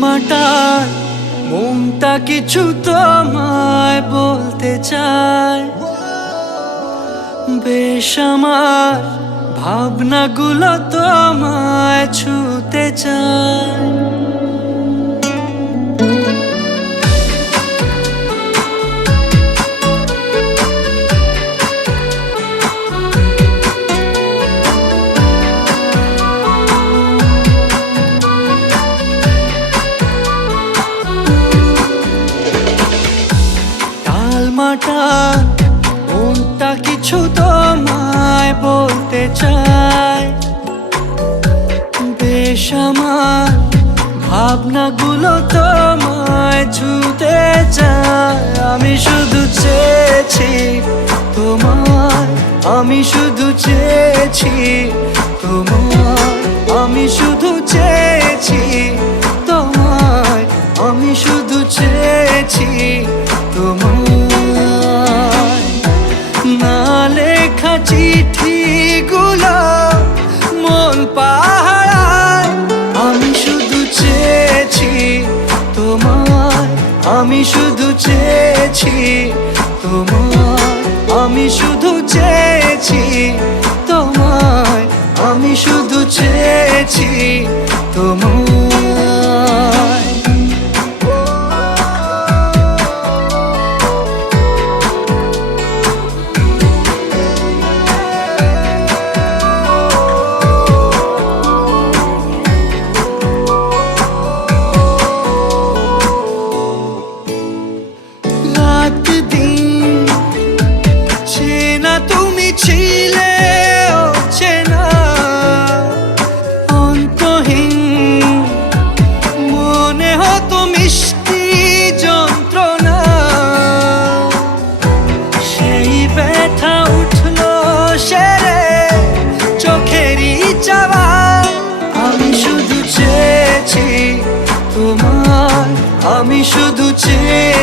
টালমাটাল মনটা কিছু তোমায় বলতে চায়। বেশ আমার ভাবনাগুলো তোমায় ছুতে চায়। টালমাটাল মনটা কিছু তোমায় বলতে চায়। বেশ আমার ভাবনাগুলো তোমায় ছুতে চায়। আমি শুধু চেয়েছি তোমায়, আমি শুধু চেয়েছি তোমায়, আমি শুধু চেয়েছি তোমায়, আমি শুধু চেয়েছি তোমায়। না লেখা চিঠিগুলো মন পাহারায়। আমি শুধু চেয়েছি তোমায়, আমি শুধু চেয়েছি তোমায়, আমি শুধু চেয়েছি তোমায়, আমি শুধু চেয়েছি তোমায়। রাত দিন চেনা তুমি ছিলে চেনা অন্তহীন, মনে হতো মিষ্টি যন্ত্রণা। সেই ব্যথা উঠলো সেরে চোখেরই চাওয়া। আমি শুধু চেয়েছি তোমায়, আমি শুধু চেয়েছি